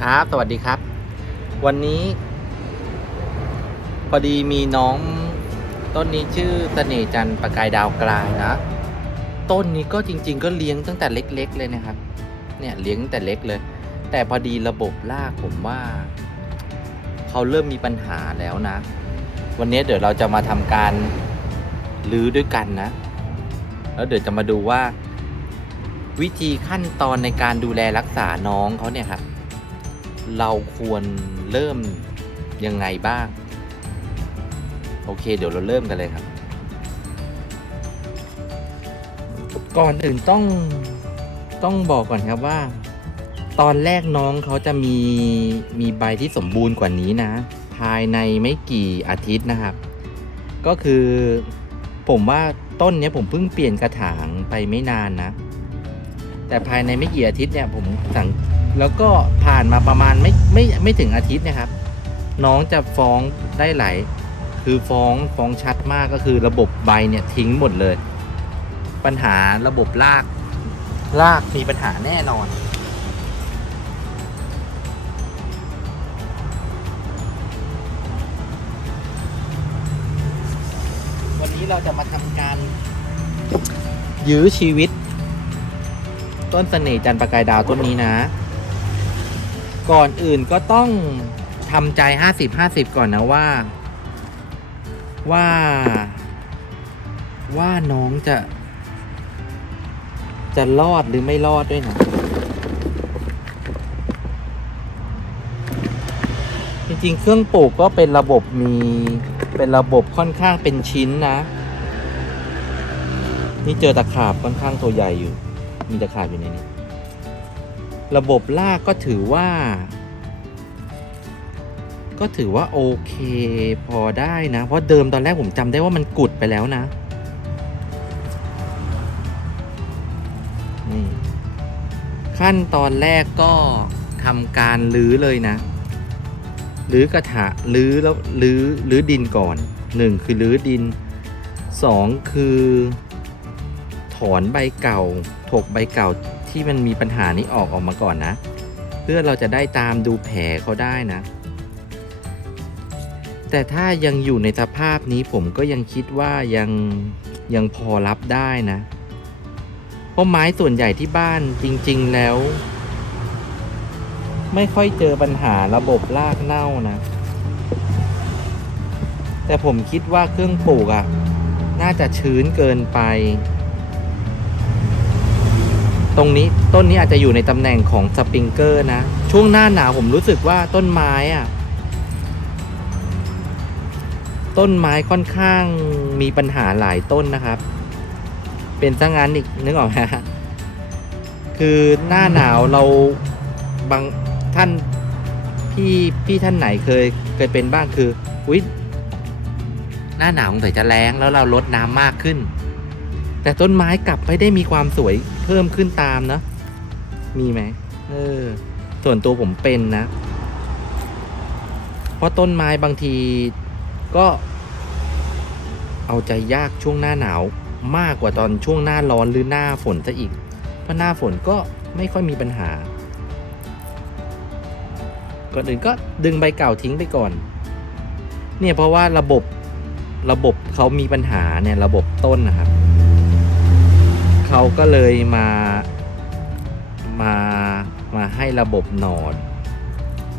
ครับ สวัสดีครับ วันนี้ พอดีมีน้องต้นนี้ชื่อเสน่ห์จันประกายดาวกลายนะ ต้นนี้ก็จริง ๆ ก็เลี้ยงตั้งแต่เล็ก ๆ เลยนะครับ เนี่ยเลี้ยงตั้งแต่เล็กเลย แต่พอดีระบบรากผมว่าเขาเริ่มมีปัญหาแล้วนะ วันนี้เดี๋ยวเราจะมาทำการรื้อด้วยกันนะ แล้วเดี๋ยวจะมาดูว่าวิธีขั้นตอนในการดูแลรักษาน้องเขาเนี่ยครับ เราควรเริ่มยังไงบ้าง โอเค เดี๋ยวเราเริ่มกันเลยครับ ก่อนอื่นต้องต้องบอกก่อนครับว่า ตอนแรกน้องเขาจะมีมีใบที่สมบูรณ์กว่านี้นะ ภายในไม่กี่อาทิตย์นะครับ ก็คือผมว่าต้นเนี้ยผมเพิ่งเปลี่ยนกระถางไปไม่นานนะ แต่ภายในไม่กี่อาทิตย์เนี่ยผมสัง แล้วก็ผ่านมาประมาณไม่ไม่ไม่ถึงอาทิตย์นะครับ น้องจะฟ้องได้หลายคือฟ้องฟ้องชัดมากก็คือระบบใบเนี่ยทิ้งหมดเลย ปัญหาระบบรากรากมีปัญหาแน่นอน วันนี้เราจะมาทำการ ยื้อชีวิต ต้นเสน่ห์จันประกายดาวต้นนี้นะ ก่อนอื่นก็ต้องทำใจ 50-50 ก่อนนะว่า ว่า ว่าน้องจะ จะรอดหรือไม่รอดด้วยนะ จริงๆ เครื่องปลูกก็เป็นระบบมี เป็นระบบค่อนข้างเป็นชิ้นนะ นี่เจอตะขาบค่อนข้างตัวใหญ่อยู่ มีตะขาบอยู่ในนี้ ระบบลากก็ถือว่า ก็ถือว่าโอเค พอได้นะ เพราะเดิมตอนแรกผมจำได้ว่ามันกุดไปแล้วนะนี่ขั้นตอนแรกก็ทำการลื้อเลยนะรื้อกระถะรื้อแล้วรื้อรื้อดินก่อนหนึ่งคือรื้อดินสองคือ ถอนใบเก่า ถกใบเก่า ที่มันมีปัญหานี้ออกออกมาก่อนนะ เพื่อเราจะได้ตามดูแผลเขาได้นะ แต่ถ้ายังอยู่ในสภาพนี้ผมก็ยังคิดว่ายังยังพอรับได้นะ เพราะไม้ส่วนใหญ่ที่บ้านจริง ๆแล้ว ไม่ค่อยเจอปัญหาระบบรากเน่านะ แต่ผมคิดว่าเครื่องปลูกอะ่ะ น่าจะชื้นเกินไป ตรงนี้ต้นนี้อาจจะอยู่ในตำแหน่งของสปริงเกอร์นะ ช่วงหน้าหนาวผมรู้สึกว่าต้นไม้อะต้นไม้ค่อนข้างมีปัญหาหลายต้นนะครับ เป็นซะงั้นอีกนึกออกไหมฮะคือหน้าหนาวเราบางท่านพี่พี่ท่านไหนเคยเคยเป็นบ้างคืออุ๊ยหน้าหนาวสงสัยจะแรงแล้วเราลดน้ำมากขึ้น แต่ต้นไม้กลับไม่ได้มีความสวยเพิ่มขึ้นตามนะมีไหมเออ ส่วนตัวผมเป็นนะ เพราะต้นไม้บางทีก็ เอาใจยากช่วงหน้าหนาว มากกว่าตอนช่วงหน้าร้อนหรือหน้าฝนซะอีก เพราะหน้าฝนก็ไม่ค่อยมีปัญหา ก่อนอื่นก็ดึงใบเก่าทิ้งไปก่อน เนี่ยเพราะว่าระบบระบบเขามีปัญหาเนี่ยระบบต้นนะครับ เขาก็เลยมามามาให้ระบบหนอด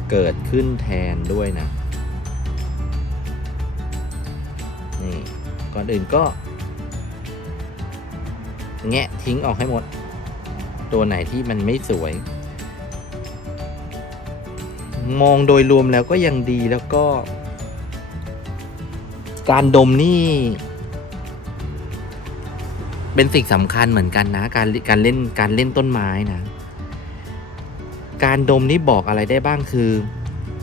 เกิดขึ้นแทนด้วยนะ นี่ ก่อนอื่นก็ แงะทิ้งออกให้หมด ตัวไหนที่มันไม่สวย มองโดยรวมแล้วก็ยังดีแล้วก็ การดมนี่ เป็นสิ่งสำคัญเหมือนกันนะ การการเล่นการเล่นต้นไม้นะ การดมนี่บอกอะไรได้บ้างคือ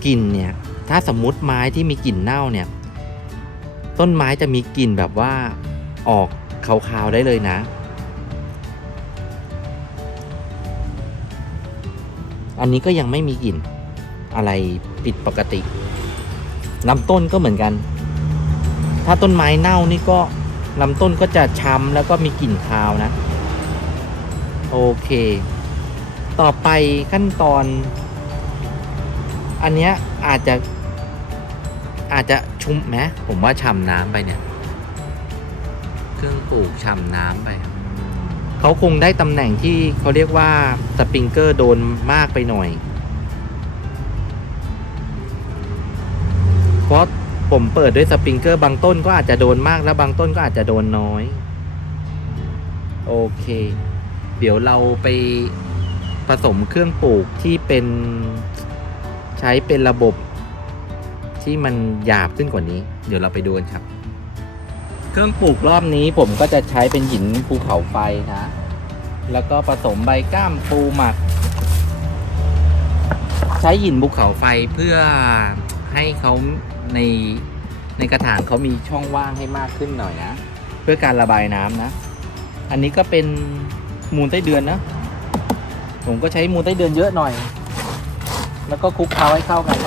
กลิ่นเนี่ย ถ้าสมมุติไม้ที่มีกลิ่นเน่าเนี่ย ต้นไม้จะมีกลิ่นแบบว่าออกขาวๆได้เลยนะ อันนี้ก็ยังไม่มีกลิ่นอะไรผิดปกติลำต้นก็เหมือนกัน ถ้าต้นไม้เน่านี่ก็ ลำต้นก็จะช้ำแล้วก็มีกลิ่นคาวนะ โอเค ต่อไปขั้นตอน อันเนี้ยอาจจะ อาจจะชุ่มไหมผมว่าฉ่ำน้ำไปเนี่ย เครื่องปลูกฉ่ำน้ำไปเขาคงได้ตำแหน่งที่เขาเรียกว่าสปริงเกอร์โดนมากไปหน่อยเพราะ ผมเปิดด้วยสปริงเกอร์บางต้นก็อาจจะโดนมากแล้วบางต้นก็อาจจะโดนน้อย โอเค เดี๋ยวเราไปผสมเครื่องปลูกที่เป็นใช้เป็นระบบที่มันหยาบขึ้นกว่านี้ เดี๋ยวเราไปดูกันครับ เครื่องปลูกรอบนี้ผมก็จะใช้เป็นหินภูเขาไฟนะ แล้วก็ผสมใบก้ามปูหมัก ใช้หินภูเขาไฟเพื่อ ให้เขาในในกระถางเขามีช่องว่างให้มากขึ้นหน่อยนะ เพื่อการระบายน้ำนะ อันนี้ก็เป็นมูลไส้เดือนนะ ผมก็ใช้มูลไส้เดือนเยอะหน่อย แล้วก็คลุกเคล้าให้เข้ากัน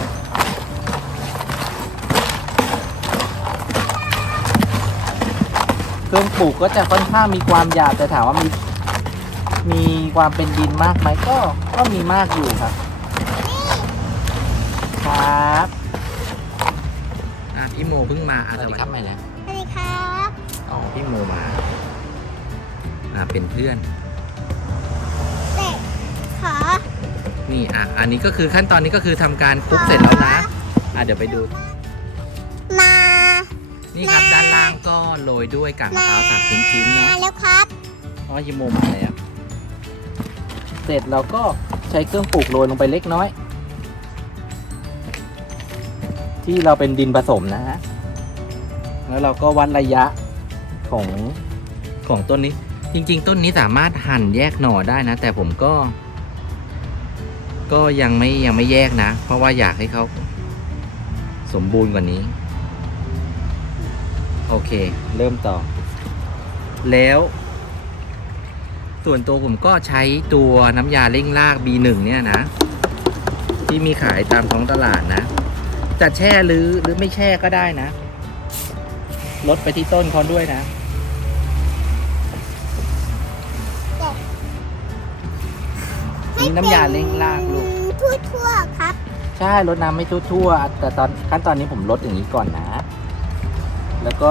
เครื่องปลูกก็จะค่อนข้างมีความหยาบแต่ถามว่ามีมีความเป็นดินมากไหมก็ก็มีมากอยู่ครับ ครับ พี่โมเพิ่งมาอะสวัสดีครับไหมนะสวัสดีครับอ๋อพี่โมมาอ่าเป็นเพื่อน เด็กขอนี่อะอันนี้ก็คือขั้นตอนนี้ก็คือทำการคลุกเสร็จแล้วนะอะเดี๋ยวไปดู มา นี่ครับด้านล่างก็โรยด้วยกากมะพร้าวสับชิ้นๆเนาะแล้วครับเพราะว่ายิโมมาแล้ว เสร็จเราก็ใช้เครื่องปลูกโรยลงไปเล็กน้อย ที่เราเป็นดินผสมนะฮะ แล้วเราก็วัดระยะของของต้นนี้ จริง ๆ ต้นนี้สามารถหั่นแยกหน่อได้นะ แต่ผมก็ ก็ยังไม่ยังไม่แยกนะ เพราะว่าอยากให้เขาสมบูรณ์กว่านี้ โอเค เริ่มต่อ แล้ว ส่วนตัวผมก็ใช้ตัวน้ำยาเร่งราก B1 เนี่ยนะ ที่มีขายตามท้องตลาดนะ จะแช่หรือหรือไม่แช่ก็ได้นะ ลดไปที่ต้นเขาด้วยนะนี่น้ำยาเร่งรากลูกทั่วทั่วๆครับ ใช่ลดน้ำไม่ทั่วๆแต่ตอนขั้นตอนนี้ผมลดอย่างนี้ก่อนนะ แล้วก็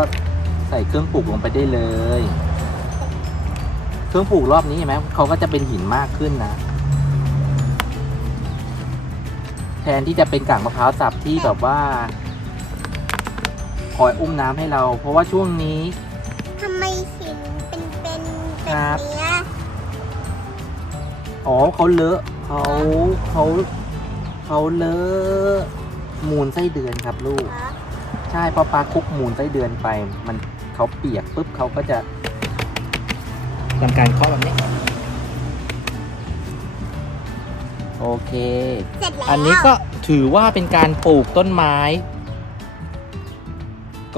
ใส่เครื่องปลูกลงไปได้เลย เครื่องปลูกรอบนี้เห็นไหมเขาก็จะเป็นหินมากขึ้นนะ ทนที่จะเป็นกากมะพร้าวสับที่แบบว่า คอยอุ้มน้ำให้เรา เพราะว่าช่วงนี้ ทำไมหินเป็นเป็นแบครับ บเนี้ยอ๋อเขาเลอะเขาเขาเขาเลอะมูลไส้เดือนครับลูก เหรอใช่เพราะปลาคลุกมูลไส้เดือนไป มันเขาเปียกปุ๊บเขาก็จะทำการเคาะแบบนี้ โอเค เสร็จแล้วอันนี้ก็ถือว่าเป็นการปลูกต้นไม้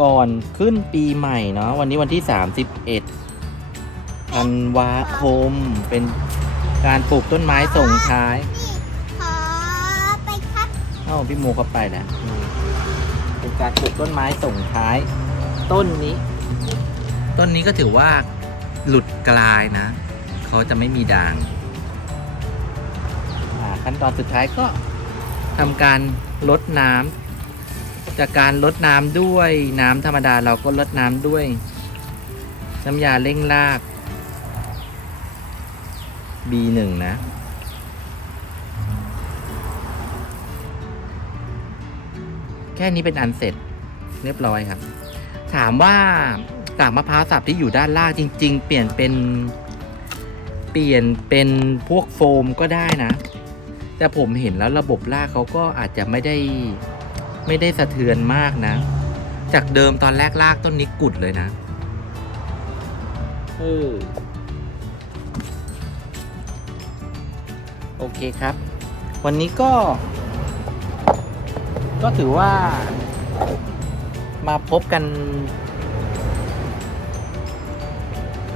ก่อนขึ้นปีใหม่เนาะวันนี้วันที่ 31ธันวาคมเป็นการปลูกต้นไม้ส่งท้ายนี่ขอไปครับเอ้าพี่โมเข้าไปแล้วอืมเป็นการปลูกต้นไม้ส่งท้าย ต้นนี้ ต้นนี้ก็ถือว่าหลุดกลายนะ เขาจะไม่มีด่างอ่า ขั้นตอนสุดท้ายก็ทำการลดน้ำจากการลดน้ำด้วยน้ำธรรมดาเราก็ลดน้ำด้วย น้ำยาเร่งราก B1 นะแค่นี้เป็นอันเสร็จเรียบร้อยครับ ถามว่ากากมะพร้าวสับที่อยู่ด้านล่างจริง ๆ เปลี่ยนเป็น เปลี่ยนเป็นพวกโฟมก็ได้นะ แต่ผมเห็นแล้วระบบรากเขาก็อาจจะไม่ได้ไม่ได้สะเทือนมากนะ จากเดิมตอนแรกรากต้นนี้กุดเลยนะเออโอเคครับ วันนี้ก็ ก็ถือว่ามาพบกัน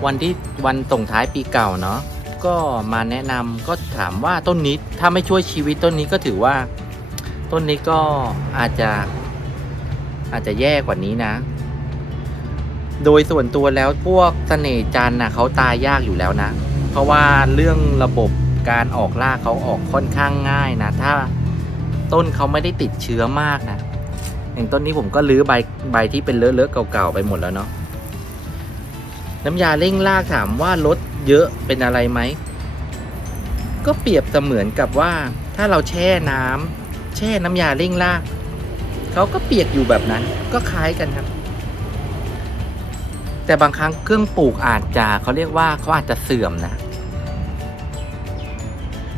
วันที่วันส่งท้ายปีเก่าเนาะ ก็มาแนะนำก็ถามว่าต้นนี้ถ้าไม่ช่วยชีวิตต้นนี้ก็ถือว่า ต้นนี้ก็อาจจะอาจจะแย่กว่านี้นะ โดยส่วนตัวแล้วพวกเสน่ห์จันทร์นะเขาตายยากอยู่แล้วนะ เพราะว่าเรื่องระบบการออกล่าเขาออกค่อนข้างง่ายนะ ถ้าต้นเขาไม่ได้ติดเชื้อมากนะอย่างต้นนี้ผมก็รื้อใบใบที่เป็นเลอะๆเก่าๆไปหมดแล้วเนาะน้ำยาเร่งรากถามว่าลด เยอะเป็นอะไรไหม ก็เปรียบเสมือนกับว่าถ้าเราแช่น้ำแช่น้ำยาเร่งรากเขาก็เปียกอยู่แบบนั้นก็คล้ายกันครับ แต่บางครั้งเครื่องปลูกอาจจะเขาเรียกว่าเขาอาจจะเสื่อมนะ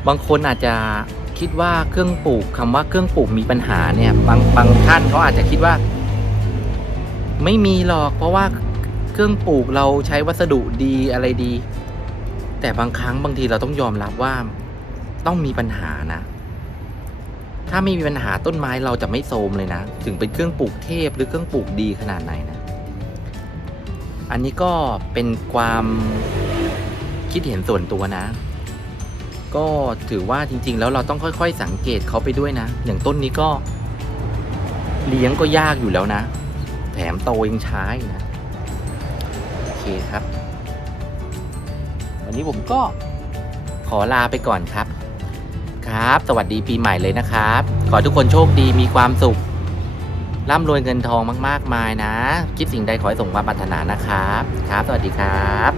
บางคนอาจจะคิดว่าเครื่องปลูกคำว่าเครื่องปลูกมีปัญหาเนี่ย บางบางท่านเขาอาจจะคิดว่า ไม่มีหรอกเพราะว่าเครื่องปลูกเราใช้วัสดุดีอะไรดี แต่บางครั้งบางทีเราต้องยอมรับว่าต้องมีปัญหานะ ถ้าไม่มีปัญหาต้นไม้เราจะไม่โทมเลยนะ ถึงเป็นเครื่องปลูกเทพหรือเครื่องปลูกดีขนาดไหนนะ อันนี้ก็เป็นความคิดเห็นส่วนตัวนะ ก็ถือว่าจริง ๆ แล้วเราต้องค่อย ๆ สังเกตเขาไปด้วยนะ อย่างต้นนี้ก็เลี้ยงก็ยากอยู่แล้วนะ แถมโตยังช้าอยู่นะ โอเคครับ วันนี้ผมก็ขอลาไปก่อนครับ ครับ สวัสดีปีใหม่เลยนะครับ ขอทุกคนโชคดีมีความสุข ร่ำรวยเงินทองมาก ๆ มายนะ คิดสิ่งใดขอให้สมความปรารถนานะครับ ครับ สวัสดีครับ